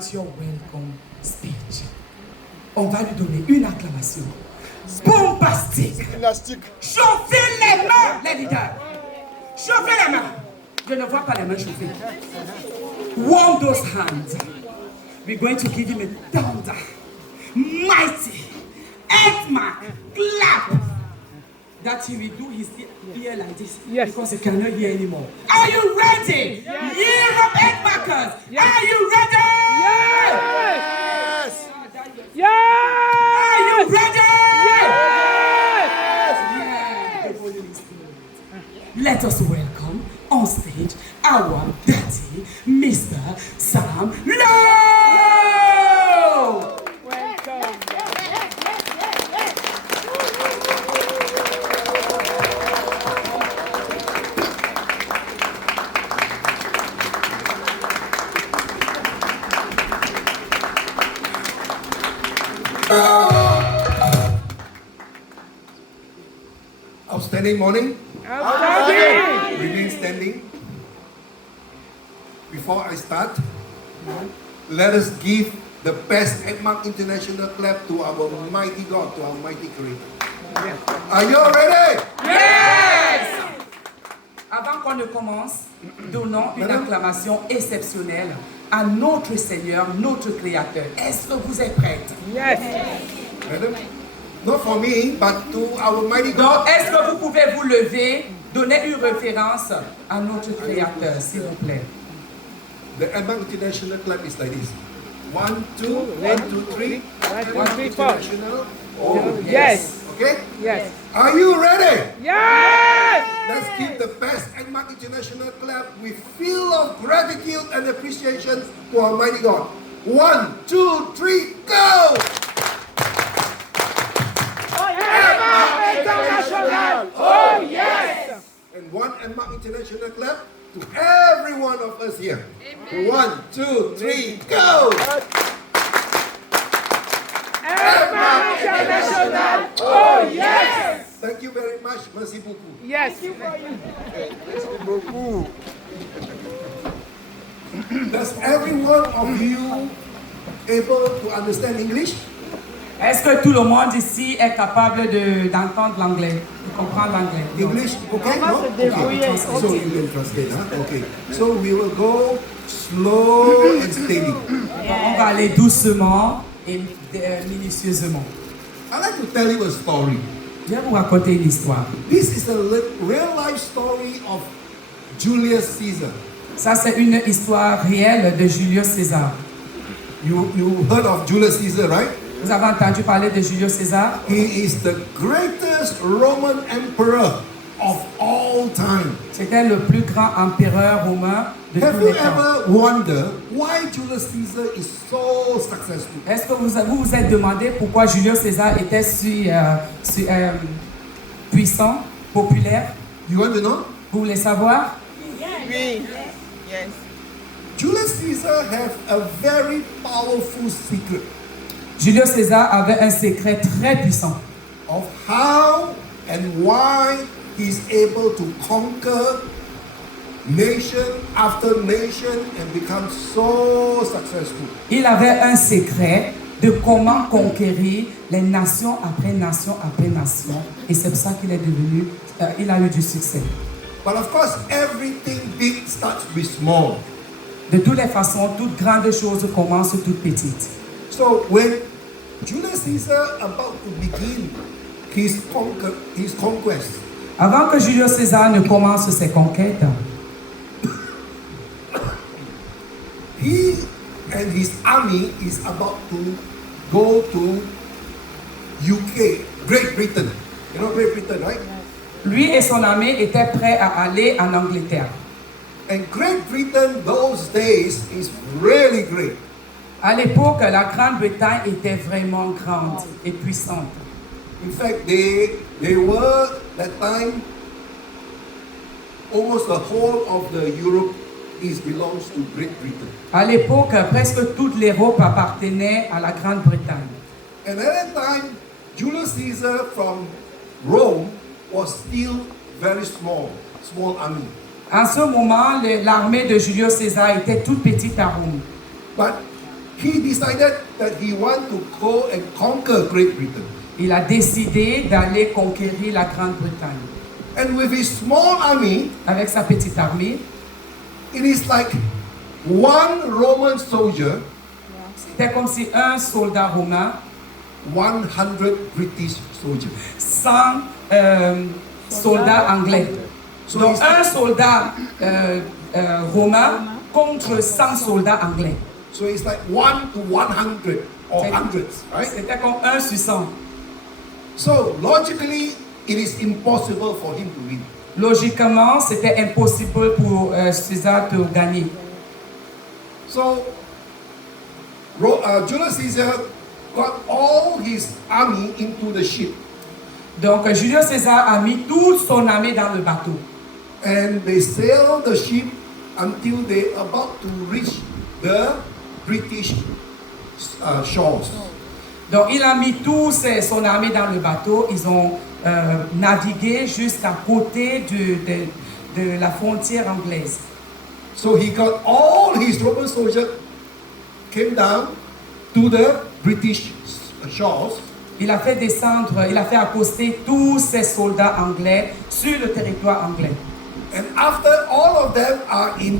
wants your welcome speech. On va lui donner une acclamation bombastique. Chauffez les mains, les leaders. Chauffez les mains. Je ne vois pas les mains chauffées. Warm those hands. We're going to give him a thunder, mighty, earthmark, clap. That he will do his ear like this. Yes. Because he cannot hear anymore. Are you ready? Yes. Year of earthmarkers. Yes. Are you ready? Yes. Yes. Are you ready? Yes. Yes. Let us welcome on stage our daddy, Mr. Sam Lowe. Welcome. Outstanding morning. Outstanding. Remain standing. Before I start, let us give the best Edmark International clap to our mighty God, to our mighty Creator. Yes. Are you ready? Yes! Avant qu'on ne commence, donnons une Madame? acclamation exceptionnelle à notre Seigneur, notre Créateur. Est-ce que vous êtes prêtes? Yes. Madam? Not for me, but to our mighty Donc, God. est-ce que vous pouvez vous lever, donner une référence à notre Créateur, s'il vous plaît? The Edmark International clap is like this. 1, 2, 1, 2, 3. 1, 2, 3, 4. International. Oh, Yes. Okay? Yes. Are you ready? Yes. Let's give the best Edmark International clap with feel of gratitude and appreciation to Almighty God. 1, 2, 3, go! Edmark International. Oh yes. And one Edmark International clap to every one of us here. 1, 2, 3, go! Edmark International. Oh yes. Thank you very much. Merci beaucoup. Yes. Does every one of you able to understand English? Est-ce que tout le monde ici est capable d'entendre l'anglais, de comprendre l'anglais? English, okay? No? Okay. So you can translate, huh? Okay. So we will go slow and steady. On va aller doucement et minutieusement. I'd like to tell you a story. Je vais vous raconter une histoire. This is a real life story of Julius Caesar. Ça, c'est une histoire réelle de Julius César. You heard of Julius Caesar, right? Vous avez entendu parler de Julius César? He is the greatest Roman emperor of all time. C'était le plus grand empereur romain de Have tous you les temps. ever wondered why Julius Caesar is so successful? Est-ce que vous vous êtes demandé pourquoi Julius César était puissant, populaire? You want to know? Vous voulez savoir? Oui. Yes. Julius Caesar has a very powerful secret Julius César avait un secret très puissant of how and why he's able to conquer nation after nation and become so successful. Il avait un secret de comment conquérir les nations après nation après nation. Et c'est pour ça qu'il est devenu, il a eu du succès. But of course, everything big starts with small. De toutes les façons, toute grande chose commence toute petite. So when Julius Caesar about to begin his conquest, Avant que Julius César ne commence ses conquêtes, he and his army is about to go to UK, Great Britain. You know Great Britain, right? lui et son armée étaient prêts à aller en Angleterre. And Great Britain those days is really great. À l'époque, la Grande-Bretagne était vraiment grande et puissante. In fact, they were that time almost the whole of the Europe belongs to Great Britain. À l'époque, presque toute l'Europe appartenait à la Grande-Bretagne. And at that time, Julius Caesar from Rome was still very small army. En ce moment, l'armée de Julius César était toute petite à Rome. But he decided that he wanted to go and conquer Great Britain. Il a décidé d'aller conquérir la Grande-Bretagne. And with his small army, Avec sa petite armée, it is like one Roman soldier, c'était comme si un soldat romain, 100 British soldiers. 100 soldats anglais. So Donc it's un soldat romain contre 100 soldats anglais. So it's like 1 to 100 or hundreds, right? C'était comme 1 sur 100. So logically, it is impossible for him to win. Logiquement, c'était impossible pour César de gagner. So Julius Caesar got all his army into the ship, Donc Julius César a mis toute son armée dans le bateau. and they sailed the ship until they about to reach the British shores. Donc il a mis toute son armée dans le bateau. Ils ont navigué jusqu'à côté de la frontière anglaise. So he got all his Roman soldiers came down to the British shores, Il a fait descendre, il a fait accoster tous ses soldats anglais sur le territoire anglais. and after all of them are in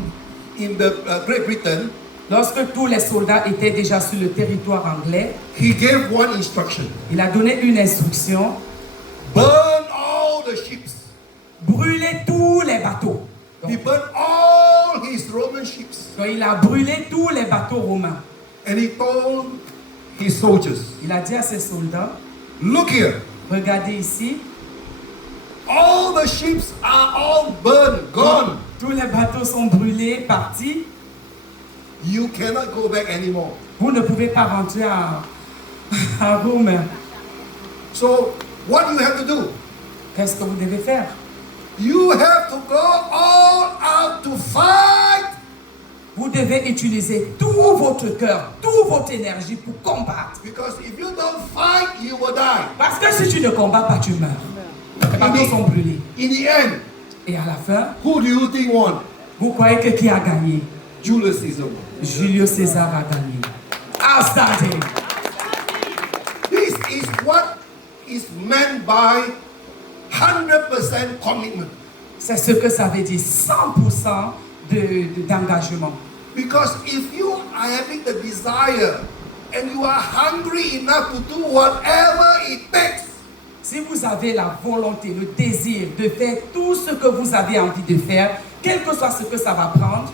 the Great Britain, Lorsque tous les soldats étaient déjà sur le territoire anglais, he gave one instruction: il a donné une instruction: burn all the ships. brûler tous les bateaux. He burned all his Roman ships, Donc il a brûlé tous les bateaux romains. and he told his soldiers, Il a dit à ses soldats: look here, regardez ici, all the ships are all burned, gone. tous les bateaux sont brûlés, partis. You cannot go back anymore. Vous ne pouvez pas rentrer à Rome. So what you have to do? Qu'est-ce que vous devez faire? You have to go all out to fight. Vous devez utiliser tout votre cœur, toute votre énergie pour combattre. Because if you don't fight, you will die. Parce que si tu ne combats pas, tu meurs. Les bateaux sont brûlés. In the end, Et à la fin, who do you think won? vous croyez que qui a gagné? Julius Caesar won. Julius César a gagné. Outstanding. This is what is meant by 100% commitment. C'est ce que ça veut dire, 100% d'engagement. Because if you are having the desire and you are hungry enough to do whatever it takes, Si vous avez la volonté, le désir de faire tout ce que vous avez envie de faire, quel que soit ce que ça va prendre,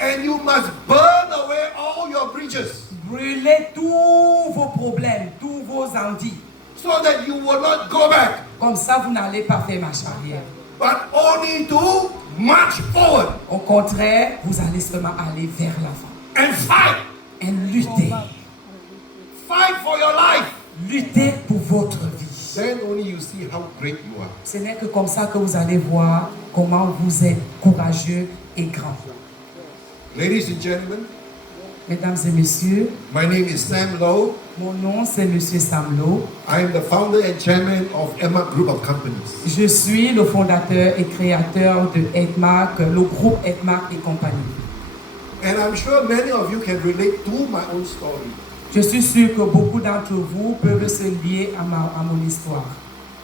and you must burn away all your bridges brûlez tous vos problèmes, tous vos envies. so that you will not go back, Comme ça, vous n'allez pas faire marche arrière. but only to march forward Au contraire, vous allez seulement aller vers l'avant. and fight. Et lutter. Fight for your life. Lutter pour votre vie. Then only you see how great you are. Ce n'est que comme ça que vous allez voir comment vous êtes courageux et grand. Ladies and gentlemen, Mesdames et messieurs, my name is Sam Lowe. mon nom c'est Monsieur Sam Lowe. I am the founder and chairman of Emma Group of Companies. Je suis le fondateur et créateur de Edmark, le groupe Edmark et compagnie. And I'm sure many of you can relate to my own story. Je suis sûr que beaucoup d'entre vous peuvent se lier à mon histoire.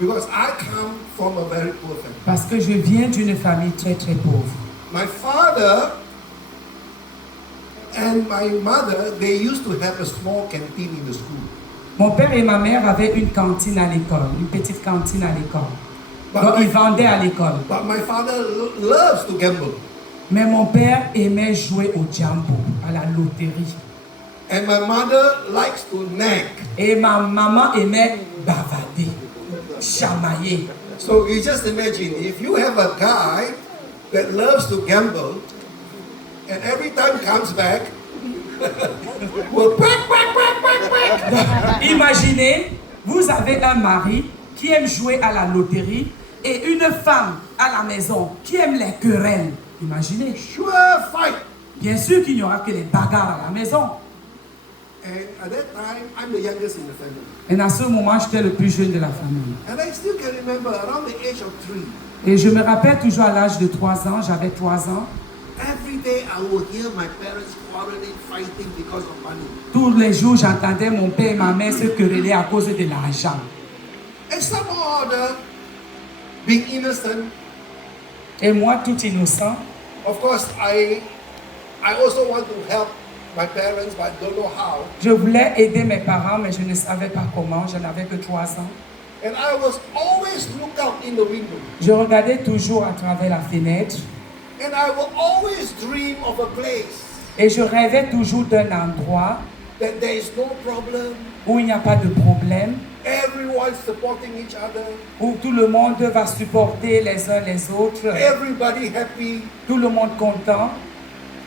Because I come from a very poor family. Parce que je viens d'une famille très très pauvre. My father and my mother, they used to have a small canteen in the school. Mon père et ma mère avaient une cantine à l'école, une petite cantine à l'école. But Donc ils my, vendaient à l'école. but my father loves to gamble. Mais mon père aimait jouer au jambo, à la loterie. And my mother likes to nag. Et ma maman aimait bavader, chamailler. So you just imagine, if you have a guy that loves to gamble, and every time comes back, will Imaginez, vous avez un mari qui aime jouer à la loterie et une femme à la maison qui aime les querelles. Imaginez. sure fight. Bien sûr qu'il n'y aura que les bagarres à la maison. And at that time, I'm the youngest in the family. Et à ce moment, j'étais le plus jeune de la famille. And I still can remember around the age of 3, Et je me rappelle toujours à l'âge de 3 ans, j'avais 3 ans. every every day I will hear my parents quarreling, fighting because of money. Tous les jours, j'entendais mon père et ma mère se quereller à cause de l'argent. And somehow or other, being innocent, Et moi, tout innocent, of course, I also want to help my parents, but don't know how. je voulais aider mes parents, mais je ne savais pas comment. Je n'avais que 3 ans. And I was always look out in the window. Je regardais toujours à travers la fenêtre And I will always dream of a place et je rêvais toujours d'un endroit that there is no problem, où il n'y a pas de problème, everyone supporting each other, où tout le monde va supporter les uns les autres, everybody happy, tout le monde content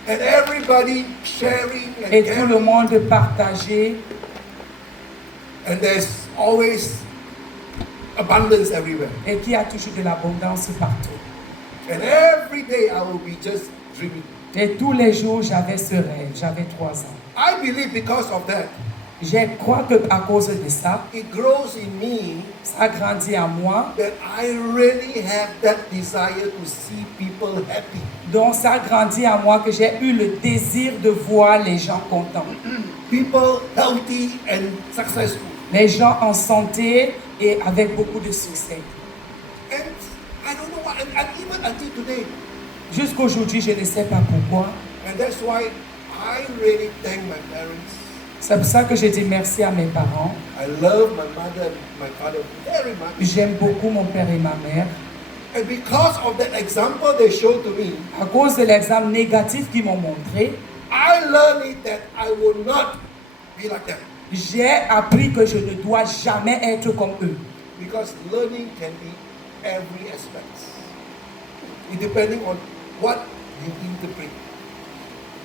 and everybody sharing and et tout le caring. monde partagé. And there's always abundance everywhere. Et qu'il y a toujours de l'abondance partout. And every day I will be just dreaming. Et tous les jours, j'avais ce rêve. J'avais 3 ans. I believe because of that, Je crois qu'à cause de ça, it grows in me ça grandit en moi. that I really have that desire to see people happy. Donc ça grandit en moi que j'ai eu le désir de voir les gens contents. People healthy and successful. Les gens en santé et avec beaucoup de succès. And I don't know why, and even until today. Jusqu'aujourd'hui, je ne sais pas pourquoi. And that's why I really thank my parents. C'est pour ça que je dis merci à mes parents. I love my mother and my father very much. J'aime beaucoup mon père et ma mère. And because of that example they showed to me, À cause de l'exemple négatif qu'ils m'ont montré, I learned it that I will not be like them. j'ai appris que je ne dois jamais être comme eux. Because learning can be every aspect. It depending on what you interpret.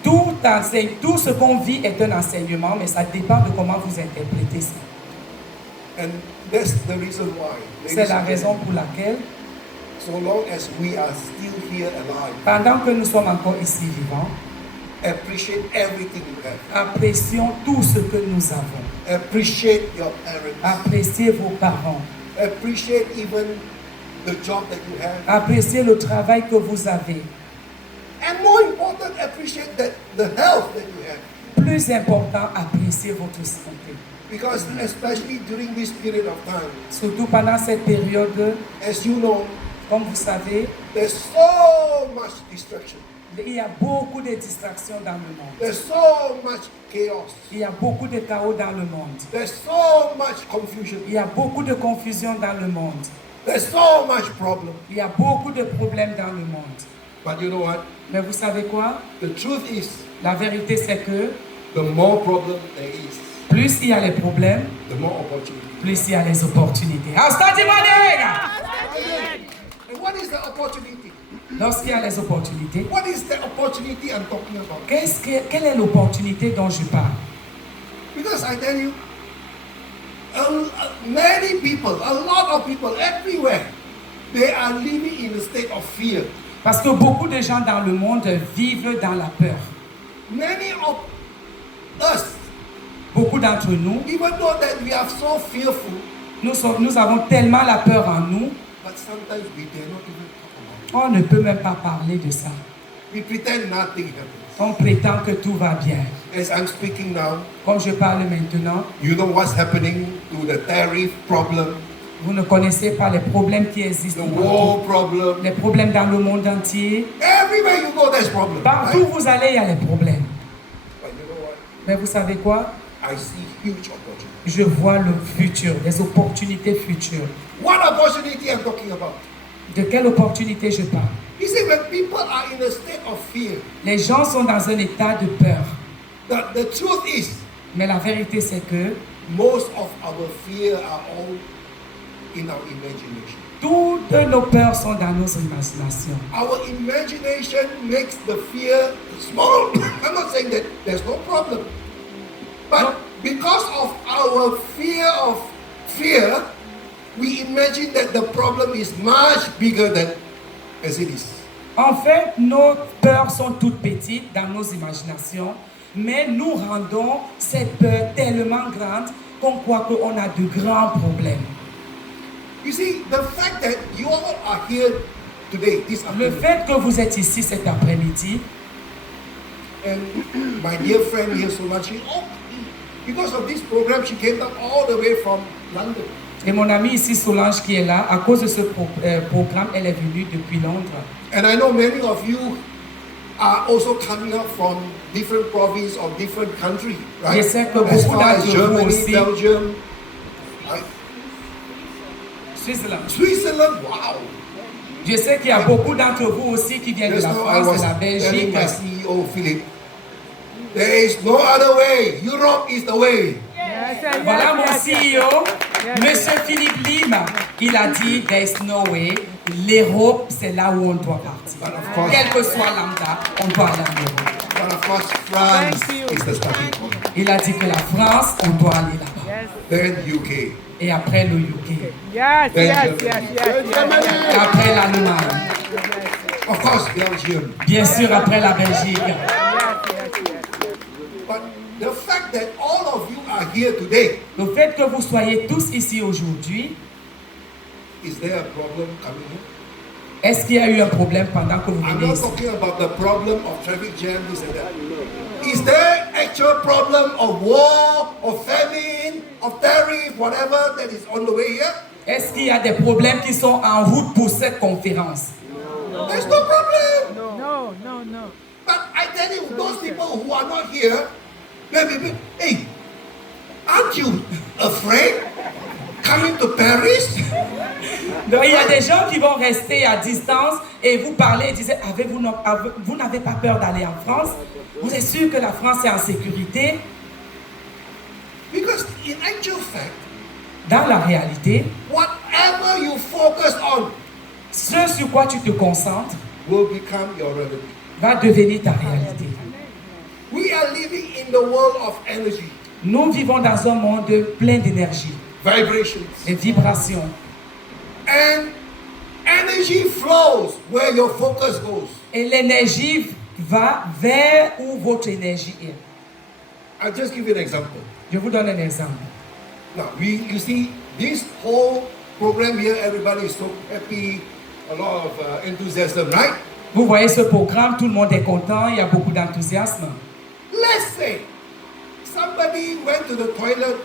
Tout ce qu'on vit est un enseignement, mais ça dépend de comment vous interprétez ça. And that's the reason why. C'est la raison pour laquelle, So long as we are still here alive, pendant que nous sommes encore ici vivants, appreciate everything you have. apprécions tout ce que nous avons. Appreciate your parents. Appréciez vos parents. Appreciate even the job that you have. Appréciez le travail que vous avez. And more important, appreciate the health that you have. Plus important, appréciez votre santé. Because especially during this period of time, Surtout pendant cette période, as you know, comme vous savez, there's so much distraction. il y a beaucoup de distractions dans le monde. There's so much chaos. Il y a beaucoup de chaos dans le monde. There's so much confusion. Il y a beaucoup de confusion dans le monde. There's so much problem. Il y a beaucoup de problèmes dans le monde. But you know what? Mais vous savez quoi? The truth is, La vérité, c'est que the more problem there is, plus il y a les problèmes, the more opportunity. plus il y a les opportunités. Hasta Manega! And what is the opportunity? Lorsqu'il y a les opportunités, What is the opportunity I'm talking about? quelle est l'opportunité dont je parle? Because I tell you, many people, a lot of people everywhere, they are living in a state of fear. Parce que beaucoup de gens dans le monde vivent dans la peur. Many of us, Beaucoup d'entre nous, even though that we are so fearful, nous avons tellement la peur en nous, but sometimes we dare not even talk about on ne peut même pas parler de ça. it. We pretend nothing happens. On prétend que tout va bien. As I'm speaking now, Comme je parle maintenant, you know what's happening to the tariff problem, vous ne connaissez pas les problèmes qui the existent war partout. problem. Les problèmes dans le monde entier. Everywhere you go, there's problem. Partout Right? où vous allez, il y a les problèmes. But you know what? Mais vous savez quoi? I see huge opportunity. Je vois le futur, les opportunités futures. What opportunity I'm talking about? De quelle opportunité je parle? You see, when people are in a state of fear, Les gens sont dans un état de peur. the truth is, Mais la vérité, c'est que most of our fear are all in our imagination. toutes nos peurs sont dans nos imaginations. Our imagination makes the fear small. I'm not saying that there's no problem. But because of our fear of fear, we imagine that the problem is much bigger than as it is. En fait, nos peurs sont toutes petites dans nos imaginations, mais nous rendons cette peur tellement grande qu'on croit qu'on a de grands problèmes. You see, the fact that you all are here today, this Le afternoon, fait que vous êtes ici cet après-midi, And my dear friend here, Solange, because of this program, she came down all the way from London. Et mon amie ici, Solange, qui est là, à cause de ce programme, elle est venue depuis Londres. And I know many of you are also coming up from different provinces of different countries, right? Je sais que As beaucoup far as d'entre vous Germany, aussi. Belgium, right? Switzerland. Switzerland, wow. Je sais qu'il y a beaucoup d'entre vous aussi qui viennent de Just la now I France, was de la telling Belgique. my CEO, Philip, there is no other way. Europe is the way. Voilà mon CEO, Monsieur Philippe Lim. Il a dit, there is no way. L'Europe, c'est là où on doit partir. But of course, Quel que soit lambda, on doit aller en Europe. but of course France Thank you. is the starting point. Il a dit que la France, on doit aller là-bas. Then UK. Et après le UK. Yes, Then yes, Germany. yes, yes, yes, Et après l'Allemagne. Of course, Belgium. Bien sûr, après la Belgique. But the fact that all of you are here today, Le fait que vous soyez tous ici aujourd'hui, is there a problem coming in? est-ce qu'il y a eu un problème pendant que vous I'm venez not ici? talking about the problem of traffic jam, this and that. Is there actual problem of war, of famine, of tariff, whatever that is on the way here? Est-ce qu'il y a des problèmes qui sont en route pour cette conférence? There's no problem. No, no, no. But I tell you, those people who are not here, they will be, hey, aren't you afraid coming to Paris? Donc, il y a des gens qui vont rester à distance et vous parlez et disent, vous n'avez pas peur d'aller en France? Vous êtes sûr que la France est en sécurité? Because in actual fact, Dans la réalité, whatever you focus on ce sur quoi tu te concentres will become your reality. va devenir ta réalité. We are living in the world of energy, Nous vivons dans un monde plein d'énergie, vibrations, de vibrations. and energy flows where your focus goes. Et l'énergie va vers où votre énergie est. I'll just give you an example. Je vous donne un exemple. Now, you see, this whole program here, everybody is so happy, a lot of enthusiasm, right? Vous voyez ce programme, tout le monde est content, il y a beaucoup d'enthousiasme. Let's say somebody went to the toilet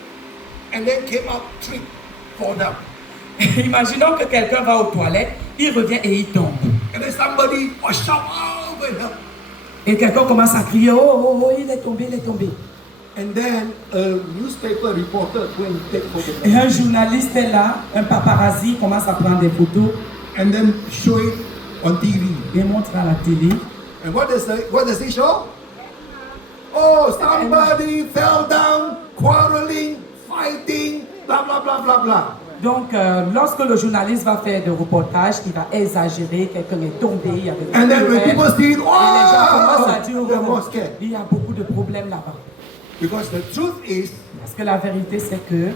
and then came out, trip, fall down. Imaginons que quelqu'un va aux toilettes, il revient et il tombe. And then somebody was shout, oh, go and help. Et quelqu'un commence à crier, oh, oh, oh, il est tombé, il est tombé. And then a newspaper reporter go and take photographs. Et un journaliste est là, un paparazzi commence à prendre des photos And then show it on TV. et montre à la télé. And what does he show? Oh, somebody fell down, quarreling, fighting, blah, blah, blah, blah, blah. Donc, lorsque le journaliste va faire des reportages, il va exagérer, quelqu'un est tombé, il y avait And then when des people see it, et les gens commencent à wow, dire, they're oh, more scared. il y a beaucoup de problèmes là-bas. Because the truth is, Parce que la vérité, c'est que,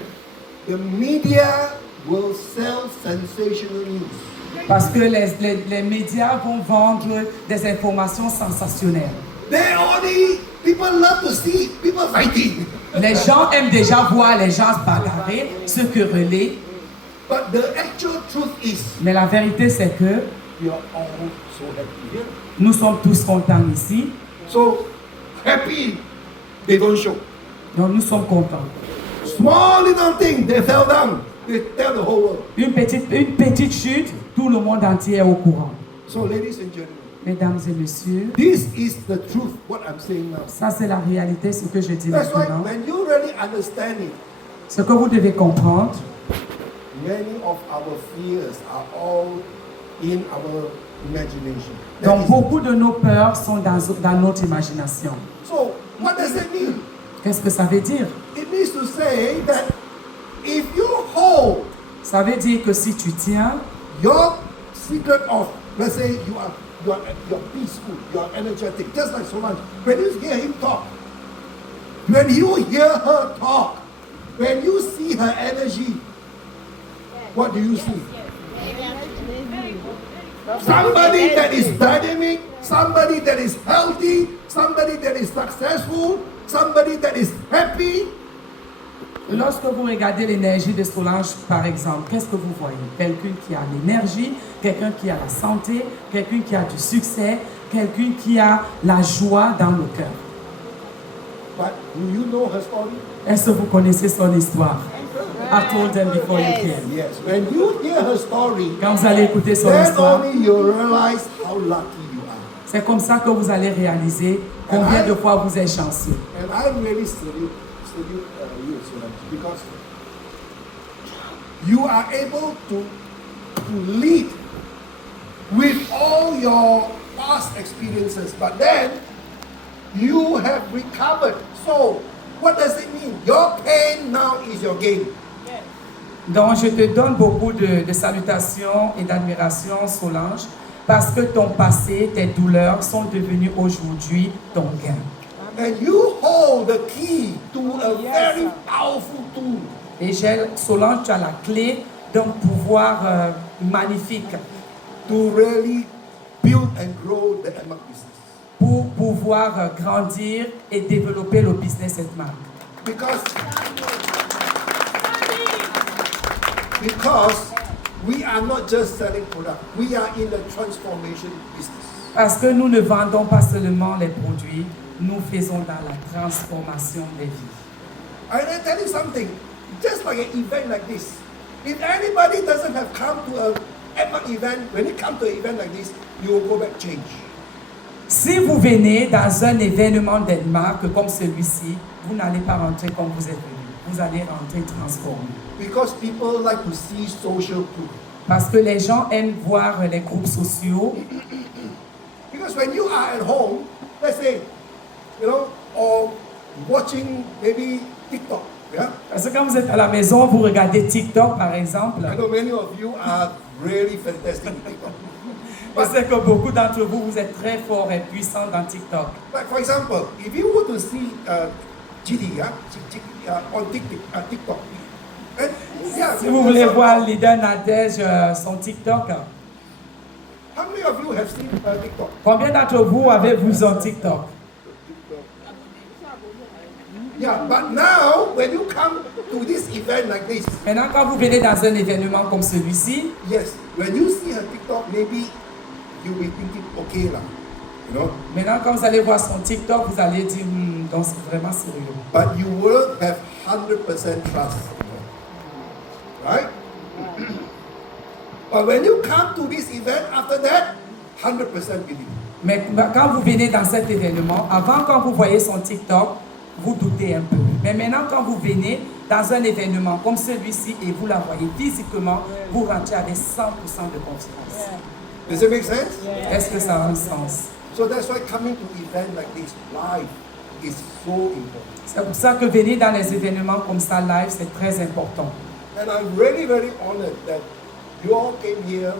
the media will sell sensational news. parce que les médias vont vendre des informations sensationnelles. They already, people love to see people fighting. Les gens aiment déjà voir les gens se bagarrer, se quereller. But the actual truth is, Mais la vérité, c'est que we are all so happy here. nous sommes tous contents ici. So happy, they don't show. Donc, nous sommes contents. Small little thing, they fell down. They tell the whole world. Une petite chute, tout le monde entier est au courant. So ladies and gentlemen, Mesdames et messieurs, this is the truth, what I'm saying now. ça c'est la réalité, ce que je dis That's why maintenant. when you really understand it, Ce que vous devez comprendre, many of our fears are all in our imagination. That donc is- beaucoup de nos peurs sont dans notre imagination. so what does it mean? Qu'est-ce que ça veut dire? It means to say that if you hold Ça veut dire que si tu tiens your secret of, let's say you're peaceful, you're energetic, just like Solange. When you hear him talk, when you hear her talk, when you see her energy, what do you see? Somebody that is dynamic, somebody that is healthy, somebody that is successful, somebody that is happy. Lorsque vous regardez l'énergie de Solange, par exemple, qu'est-ce que vous voyez? Quelqu'un qui a l'énergie, quelqu'un qui a la santé, quelqu'un qui a du succès, quelqu'un qui a la joie dans le cœur. But do you know her story? Est-ce que vous connaissez son histoire? I told them before you came. Yes. When you hear her story, Quand vous allez écouter son then histoire, only you realize how lucky you are. c'est comme ça que vous allez réaliser combien de fois vous êtes chanceux. And I really salute you, Solange, because you are able to lead with all your past experiences, but then you have recovered. So, what does it mean? Your pain now is your gain. Donc, je te donne beaucoup de salutations et d'admiration, Solange, parce que ton passé, tes douleurs sont devenues aujourd'hui ton gain. And you hold the key to a very powerful tool. Et Solange, tu as la clé d'un pouvoir magnifique To really build and grow the Emma business. pour pouvoir grandir et développer le business Edmark. Because we are not just selling product, we are in the transformation business. Parce que nous ne vendons pas seulement les produits, nous faisons dans la transformation des vies. And I tell you something, just like an event like this, if anybody doesn't have come to a Emma event, when you come to an event like this, you will go back change. Si vous venez dans un événement Denmark comme celui-ci, vous n'allez pas rentrer comme vous êtes venu. Vous allez rentrer transformé. Because people like to see social proof. Parce que les gens aiment voir les groupes sociaux. Because when you are at home, let's say, or watching maybe TikTok, yeah? Parce que quand vous êtes à la maison, vous regardez TikTok par exemple. I know many of you are really fantastic in TikTok. Je sais que beaucoup d'entre vous, vous êtes très forts et puissants dans TikTok. Like for example, if you were to see Chidi on TikTok, and Si vous voulez voir leader Nadège son TikTok, how many of you have seen TikTok? combien d'entre vous avez vu son TikTok? Yeah, but now when you come to this event like this, Maintenant, quand vous venez dans un événement comme celui-ci, yes, when you see her TikTok, maybe you'll be thinking, okay lah, maintenant quand vous allez voir son TikTok, vous allez dire, donc c'est vraiment sérieux. But you will have 100% trust, right? But when you come to this event, after that, 100% believe. Mais quand vous venez dans cet événement, avant quand vous voyez son TikTok, vous doutez un peu. Mais maintenant quand vous venez dans un événement comme celui-ci et vous la voyez physiquement, vous rentrez avec 100% de confiance. Does it make sense? Est-ce que ça a un sens? So that's why coming to event like this live is so important. C'est pour ça que venir dans les événements comme ça live, c'est très important. And I'm really, very honored that you all came here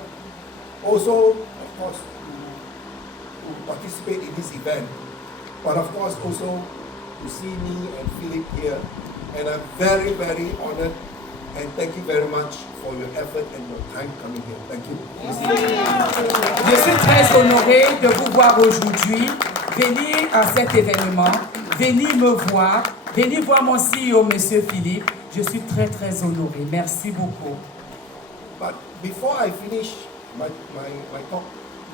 also, of course, to participate in this event, but of course also to see me and Philip here. And I'm very, very honored and thank you very much for your effort and your time coming here. Thank you. Je suis très honoré de vous voir aujourd'hui, venir à cet événement, venir me voir, venir voir mon CEO, Monsieur Philippe. Je suis très, très honoré. Merci beaucoup. But before I finish my talk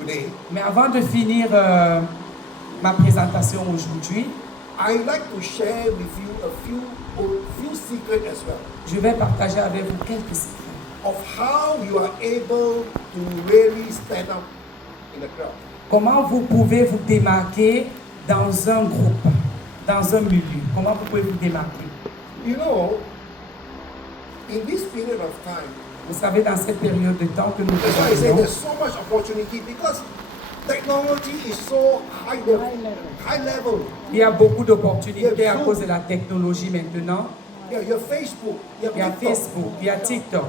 today, Mais avant de finir ma présentation aujourd'hui, I'd like to share with you a few secrets as well. je vais partager avec vous quelques secrets Of how you are able to really stand up in a crowd. Comment vous pouvez vous démarquer dans un groupe, dans un milieu? Comment vous pouvez vous démarquer? You know, in this period of time, Vous savez, dans cette période de temps que nous that's why I say vivons, there's so much opportunity because technology is so high level. il y a beaucoup d'opportunités à cause de la technologie maintenant. Yeah, your Facebook, your Il y a TikTok. Facebook, il y a TikTok.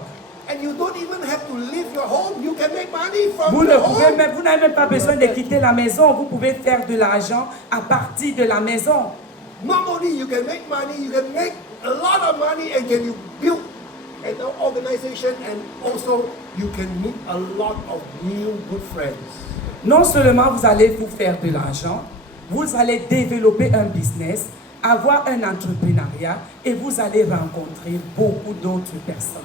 And you don't even have to leave your home. You can make money from Vous your home. n'avez même pas besoin de quitter la maison. Vous pouvez faire de l'argent à partir de la maison. Not only you can make money, you can make a lot of money and can you build an organization and also you can meet a lot of new good friends. Non seulement vous allez vous faire de l'argent, vous allez développer un business, avoir un entrepreneuriat et vous allez rencontrer beaucoup d'autres personnes.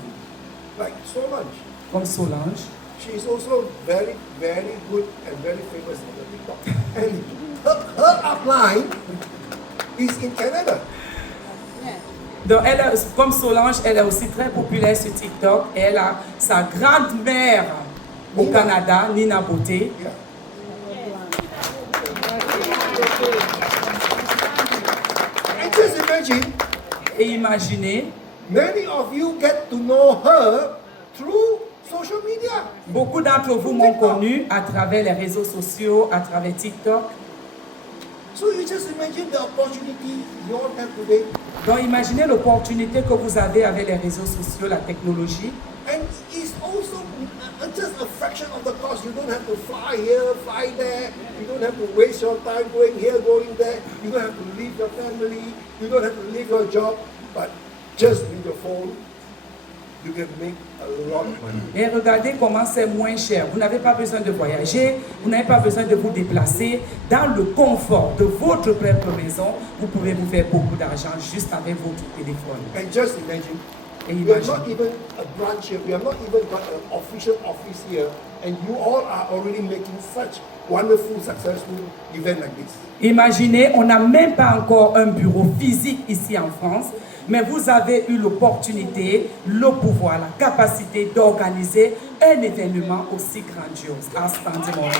Like Solange. Comme Solange. she's also very, very good and very famous on the TikTok. And her upline is in Canada. Donc, comme Solange, elle est aussi très populaire sur TikTok. Et elle a sa grande-mère au Canada, Nina Beauté. Yeah. And just imagine, Et imaginez, many of you get to know her through social media. beaucoup d'entre vous m'ont connu à travers les réseaux sociaux, à travers TikTok. So you just imagine the opportunity you all have today. Donc, imaginez l'opportunité que vous avez avec les réseaux sociaux, la technologie. And it's also just a fraction of the cost. You don't have to fly here, fly there. You don't have to waste your time going here, going there. You don't have to leave your family. You don't have to leave your job. But just with your phone, you can make a lot of money. Et regardez comment c'est moins cher. Vous n'avez pas besoin de voyager, vous n'avez pas besoin de vous déplacer. Dans le confort de votre propre maison, vous pouvez vous faire beaucoup d'argent juste avec votre téléphone. And just imagine, Et we are imagine. not even a branch here. We have not even got an official office here. And you all are already making such wonderful, successful event like this. Imaginez, on n'a même pas encore un bureau physique ici en France, mais vous avez eu l'opportunité, le pouvoir, la capacité d'organiser un événement aussi grandiose à Standing Orange.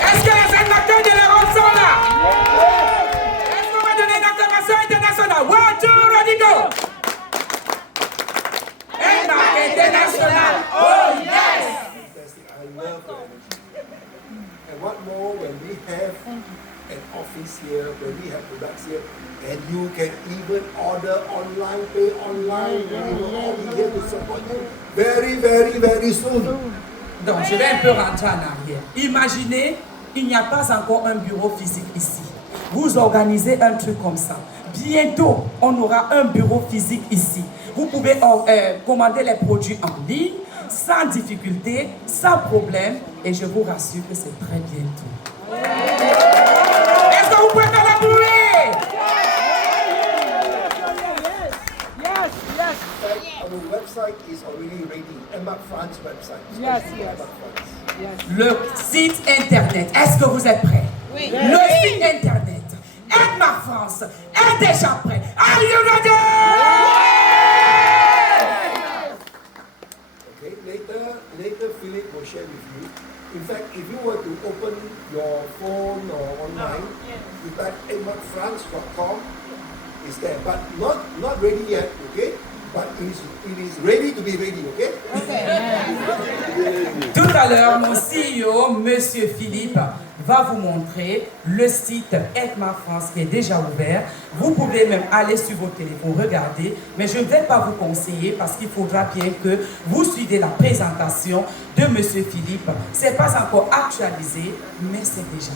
Est-ce que les animateurs de l'Europe sont là? Est-ce qu'on va donner une acclamation internationale? 1, 2, ready, go! International, oh yes! Fantastic. I love the energy. And what more when we have an office here, when we have products here, and you can even order online, pay online, we will all be here to support you very, very, very soon. Donc, je vais un peu rentrer en arrière. Imaginez, il n'y a pas encore un bureau physique ici. Vous organisez un truc comme ça. Bientôt, on aura un bureau physique ici. Vous pouvez commander les produits en ligne, sans difficulté, sans problème. Et je vous rassure que c'est très bientôt. Est-ce que vous pouvez faire la bruit? Yes, yes. Our website is already ready. Emma France website. Yes, especially yes. Emma France. Yes. Le site internet, est-ce que vous êtes prêts? Oui. Le site internet, Edma France, est déjà prêt. Are you ready? Okay, later Philip will share with you. In fact, if you were to open your phone or online, you type edmundfrance.com, it's there, but not ready yet, okay? But it is ready to be ready, okay? Tout à l'heure, mon CEO, Monsieur Philippe, va vous montrer le site Edma France qui est déjà ouvert. Vous pouvez même aller sur votre téléphone, regarder, mais je ne vais pas vous conseiller parce qu'il faudra bien que vous suivez la présentation de Monsieur Philippe. Ce n'est pas encore actualisé, mais c'est déjà.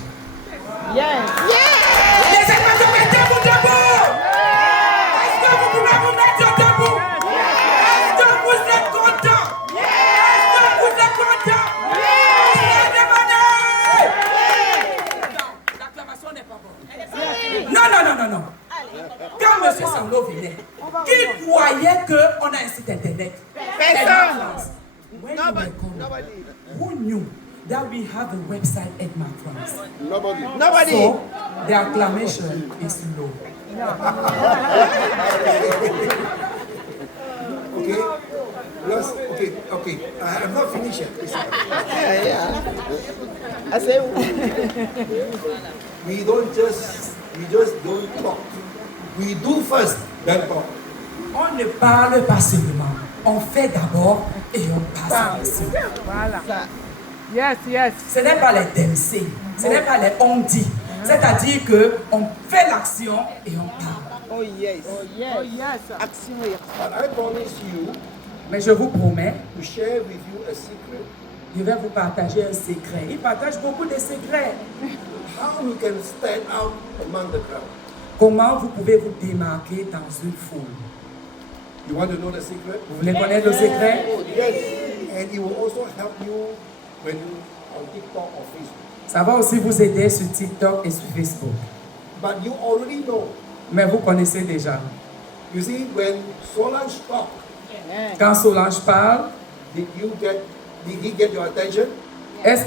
Yes. Les Edmonds, mettez-vous debout! Est-ce que vous pouvez vous mettre debout? Est-ce que vous êtes contents? Est-ce que vous êtes contents? Non, l'acclamation n'est pas bonne. Non. Quand M. Sanglo venait, qui croyait qu'on a un site internet? Personne. When you were coming, who knew that we have a website Edma France? Nobody. So, the acclamation is low. Okay? Plus, okay. I am not finished yet. Listen. Yeah. I say, We just don't talk. We do first, then talk. On ne parle pas seulement, on fait d'abord et on passe à l'action. Voilà. Yes, yes. Ce n'est pas les danser, ce n'est pas les on dit. C'est-à-dire qu'on fait l'action et on parle. oh yes. Oh, yes. Action, yes. But I promise you Mais je vous promets, to share with you a secret je vais vous partager un secret. Il partage beaucoup de secrets. how you can stand out among the crowd. Comment vous pouvez vous démarquer dans une foule. You want to know the secret? Vous voulez connaître le secret? Yes. And it will also help you when you on TikTok or Facebook. Ça va aussi vous aider sur TikTok et sur Facebook. But you already know. Mais vous connaissez déjà. You see, when Solange talked, Quand Solange parle, did you get did he get your attention? Est-ce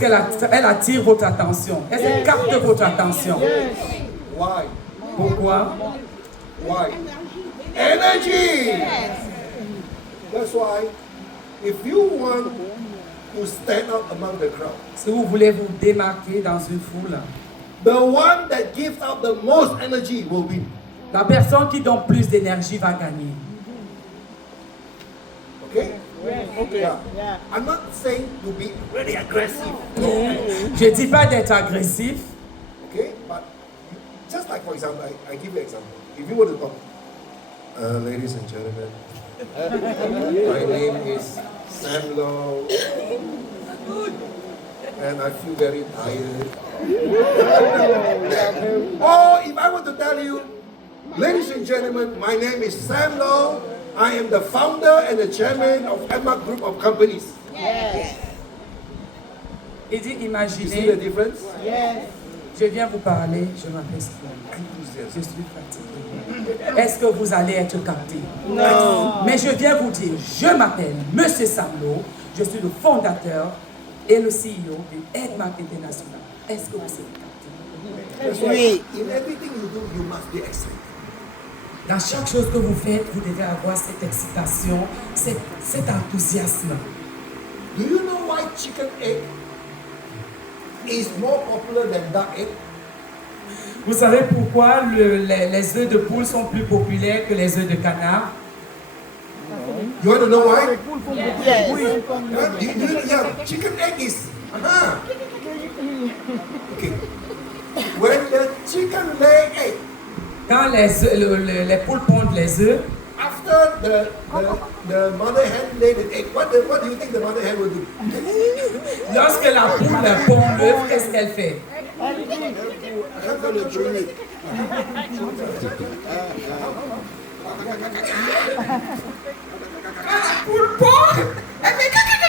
elle attire votre attention? Est-ce qu'elle capte votre attention? Why? Pourquoi? Why? Energy! That's why, if you want to stand out among the crowd, Si vous voulez vous démarquer dans une foule, the one that gives out the most energy will win. la personne qui donne plus d'énergie va gagner. Okay? Okay. Yeah. Yeah. I'm not saying to be really aggressive. Je ne dis pas d'être agressif, Okay? But just like, for example, I give you an example. If you were to talk, ladies and gentlemen, my name is Sam Low, and I feel very tired. Or if I were to tell you, ladies and gentlemen, my name is Sam Low, I am the founder and the chairman of Emma Group of Companies. il dit You see the imaginez, difference? Yes. je viens vous parler, je m'appelle Sylvain. Je suis fatigué. Est-ce que vous allez être capté? Non. Mais je viens vous dire, je m'appelle Monsieur Samlo, je suis le fondateur et le CEO de Edmark International. Est-ce que vous êtes capté? That's why Oui. in everything you do, you must be excited. Dans chaque chose que vous faites, vous devez avoir cette excitation, cet enthousiasme. Do you know why chicken egg is more popular than duck egg? Vous savez pourquoi les œufs de poule sont plus populaires que les œufs de canard? You want to know why? Yes. Yeah, chicken egg is. Okay. When the chicken lay egg, Quand les poules pondent les œufs, after the mother hen laid the egg, what do you think the mother hen will do? lorsque la poule pond l'œuf, qu'est-ce qu'elle fait? I can't tell the truth. Poule pond.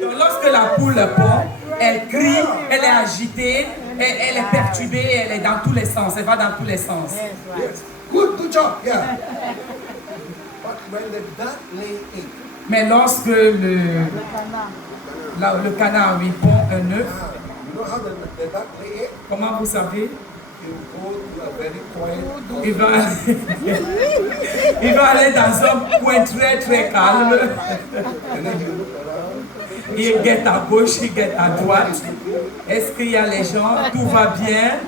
Donc, lorsque la poule pond, elle crie, elle est agitée, elle est perturbée, elle est dans tous les sens, elle va dans tous les sens. Yes. Good job. Yeah. But when the duck lay egg, Mais lorsque le canard lui pond un œuf, you know how the duck lay egg? comment vous savez? You go to a very quiet. Il va aller dans un coin très très calme. And then you look around. Il guette à gauche, il guette à droite. Est-ce qu'il y a les gens? Tout va bien?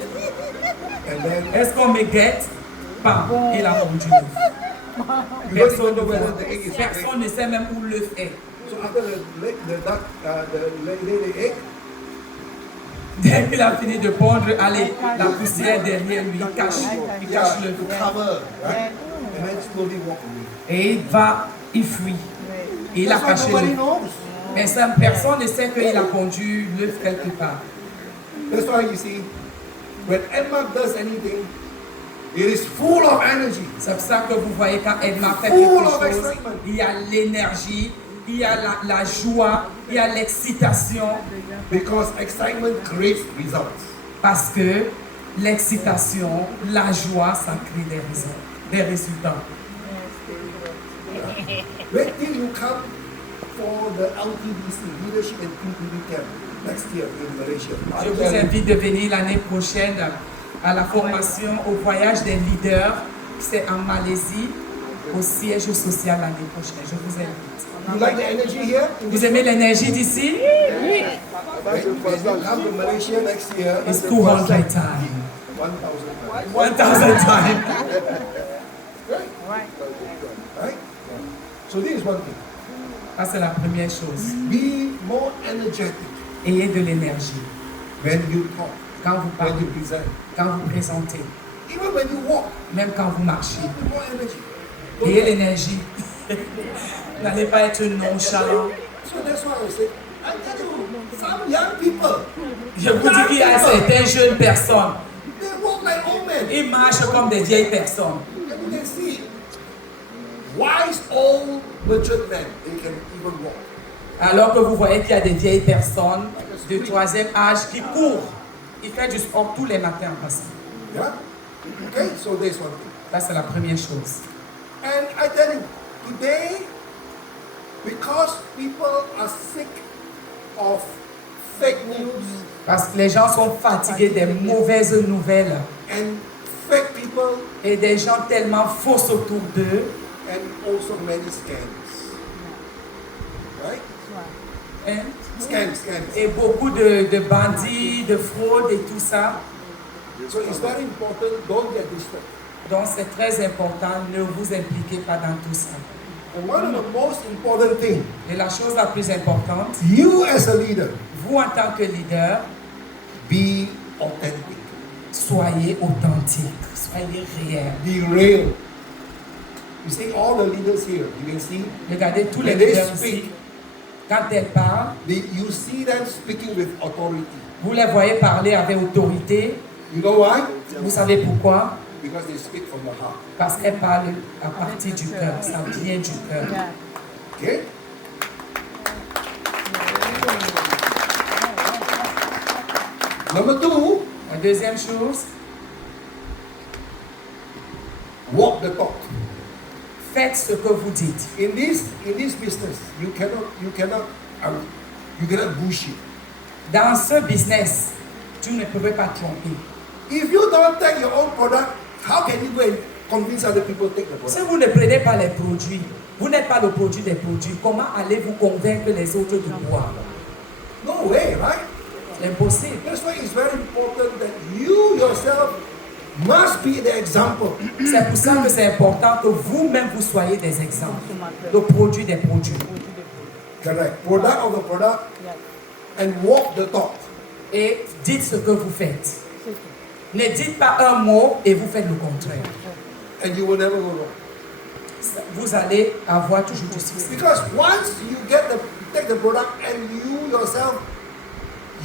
And then Est-ce qu'on me guette? Pas. Il a pondu l'œuf. Personne ne voit. Personne ne sait même où l'œuf est. so after the duck lay the egg, Dès qu'il a fini de pondre, allez, la poussière derrière lui, il cache l'œuf. cover, right? And then slowly walk away. Et il fuit. Et il a That's why caché nobody l'œuf. knows. Mais ça, personne ne sait qu'il a pondu l'œuf quelque part. That's why you see, when Edmark does anything, it is full of energy. C'est pour ça que vous voyez quand Edmark fait Full quelque of chose, excitement. il y a l'énergie, il y a la joie, il y a l'excitation, Because excitement creates results. parce que l'excitation, la joie, ça crée des résultats. Wait till you come for the LTBC Leadership and Creativity Camp next year in Malaysia. Je vous invite de venir l'année prochaine à la formation au voyage des leaders, c'est en Malaisie, au siège social l'année prochaine. Je vous invite. You like the energy here? Vous aimez l'énergie d'ici? When you come to Malaysia next year, It's 200 times. 1,000 times. 1,000 times. Right? So this is one thing. Ça, c'est la première chose. Be more energetic Ayez de l'énergie. when you talk, Quand vous when you parlez, present. quand vous présentez, Even when you walk, même quand vous marchez. be more energy. Ayez l'énergie. N'allez pas être nonchalant. So that's why I say, I tell you, some young people, Je vous dis qu'il y a certaines jeunes personnes, they walk like old men. ils marchent comme des vieilles personnes. And you can see wise old mature men, they can even walk. Alors que vous voyez qu'il y a des vieilles personnes, de troisième âge qui court. Il fait du sport tous les matins en passant. Yeah? Okay, so there's one thing. Ça, c'est la première chose. And I tell you, today, because people are sick of fake news Parce que les gens sont fatigués des mauvaises nouvelles and fake people et des gens tellement fausses autour d'eux and also many scams. Right? hein, Scams. et beaucoup de bandits, de fraudes et tout ça. So it's very important, don't get distracted. Donc c'est très important, ne vous impliquez pas dans tout ça. And one of the most important things, Et la chose la plus importante, you as a leader, vous en tant que leader, be authentic, soyez authentique, soyez réel. be real. You see all the leaders here, you can see, Regardez tous les when they leaders ici, speak, quand elles parlent, you see them speaking with authority. vous les voyez parler avec autorité. You know why? Vous savez pourquoi? Because they speak from the heart. Parce qu'elles parlent à partir du cœur, ça vient du cœur. Yeah. Okay? Number two, La deuxième chose, walk the talk. faites ce que vous dites. In this business, you cannot bullshit. Dans ce business, tu ne peux pas tromper. If you don't take your own product, how can you go and convince other people to take the Si product? vous ne prenez pas les produits, vous n'êtes pas le produit des produits, comment allez-vous convaincre les autres de boire? No way, right? C'est impossible. That's why it's very important that you yourself must be the example. C'est pour ça que c'est important que vous-même vous soyez des exemples. Le produit des produits. Correct. Product of the product and walk the talk. Et dites ce que vous faites. Ne dites pas un mot et vous faites le contraire. And you will never go wrong. Vous allez avoir toujours du succès. Because once you take the product and you yourself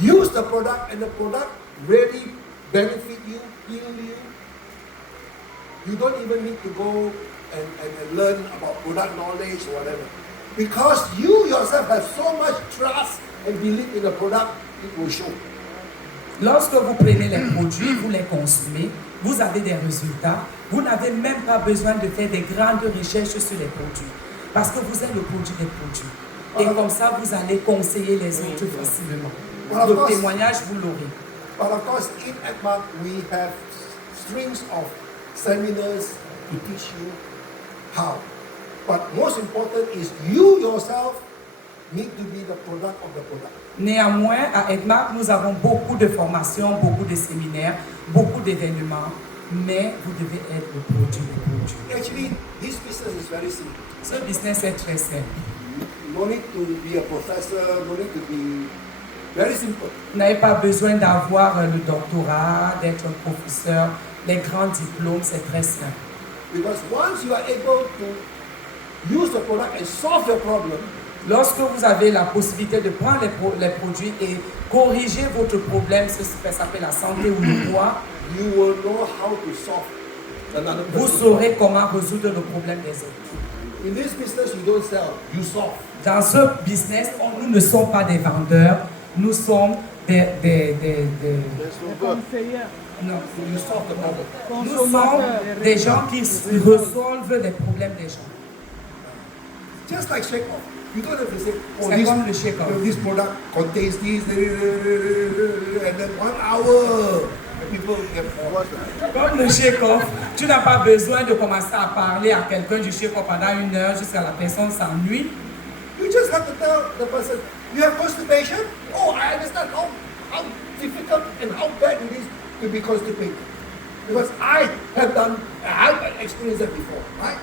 use the product and the product really benefit you, heal you, you don't even need to go and learn about product knowledge or whatever. Because you yourself have so much trust and belief in the product, it will show. Lorsque vous prenez les produits, vous les consommez, vous avez des résultats. Vous n'avez même pas besoin de faire des grandes recherches sur les produits. Parce que vous êtes le produit des produits. Et comme ça, vous allez conseiller les autres facilement. Le témoignage, vous l'aurez. But of course, in ECMAC, we have strings of seminars to teach you how. But most important is you yourself need to be the product of the product. Néanmoins, à EDMAC, nous avons beaucoup de formations, beaucoup de séminaires, beaucoup d'événements, mais vous devez être le produit des produits. Actually, this business is very simple. Ce business est très simple. You don't need to be a professor, no need to be very simple. Vous n'avez pas besoin d'avoir le doctorat, d'être un professeur. Les grands diplômes, c'est très simple. Because once you are able to use the product and solve your problem, Lorsque vous avez la possibilité de prendre les produits et corriger votre problème, ça s'appelle la santé ou le poids, you will know how to solve another vous person. saurez comment résoudre le problème des autres. In this business, you don't sell, you solve. Dans ce business, nous ne sommes pas des vendeurs, nous sommes des Conseiller. non, You solve the problem. nous sommes des gens qui résolvent les problèmes des gens. Just like shake off. You don't have to say, oh, C'est comme le shake off. this product contains this, and then 1 hour, and people get bored. Comme le shake-off, tu n'as pas besoin de commencer à parler à quelqu'un du shake-off pendant 1 heure jusqu'à la personne s'ennuie. You just have to tell the person, you have constipation? Oh, I understand how difficult and how bad it is to be constipated. Because I have experienced that before, right?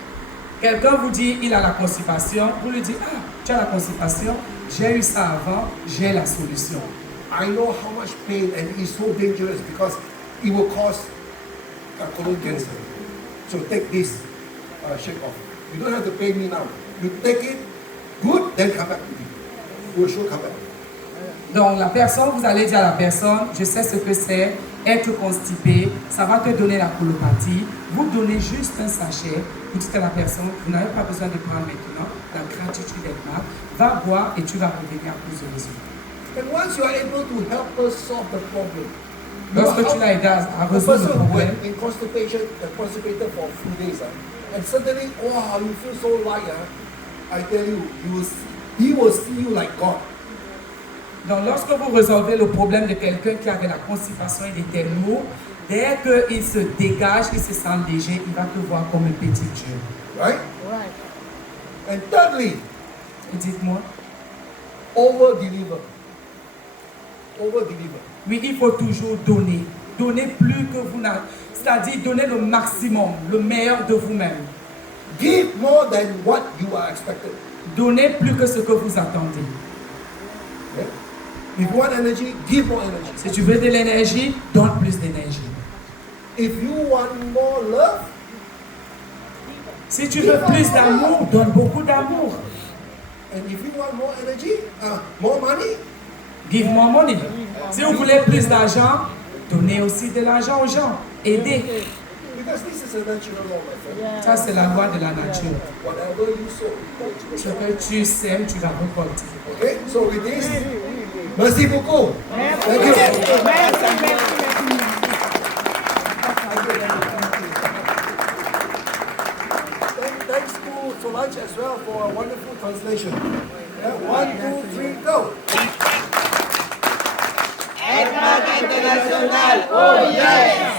Quelqu'un vous dit il a la constipation, vous lui dites ah, tu as la constipation, j'ai eu ça avant, j'ai la solution. I know how much pain and it's so dangerous because it will cause colon cancer. So take this shake off. You don't have to pay me now. You take it, good, then come back to me. You will sure come back. Donc la personne, vous allez dire à la personne, je sais ce que c'est, être constipé, ça va te donner la colopathie. Vous donnez juste un sachet, vous dites à la personne, vous n'avez pas besoin de prendre maintenant, la gratitude est là, va boire et tu vas revenir à plus de résultats. And once you are able to help her solve the problem, Lorsque tu l'as aidé à the résoudre le person who problème, went in constipated for a few days, and suddenly, wow, you feel so light. I tell you, he will see you like God. donc lorsque vous résolvez le problème de quelqu'un qui avait la constipation et des tels maux, dès qu'il se dégage, il se sent léger, il va te voir comme un petit Dieu. Right? Right. And thirdly, Et dites-moi, over-deliver. Over-deliver. oui, il faut toujours donner. Donnez plus que vous n'avez. C'est-à-dire donner le maximum, le meilleur de vous-même. Give more than what you are expected. Donnez plus que ce que vous attendez. Okay? If you want energy, give more energy. Si tu veux de l'énergie, donne plus d'énergie. If you want more love, Si tu veux plus d'amour, donne beaucoup d'amour. and if you want more energy, more money, Give more money. Si vous voulez plus d'argent, donnez aussi de l'argent aux gens. Aidez. because this is a natural law, my friend. Ça, c'est la loi de la nature. Whatever you sow, Ce que tu sèmes, tu vas récolter. okay? So with this, merci beaucoup. Thank you. Thanks to Solange as well for a wonderful translation. Yeah, 1, 2, 3, go. International, oh yes!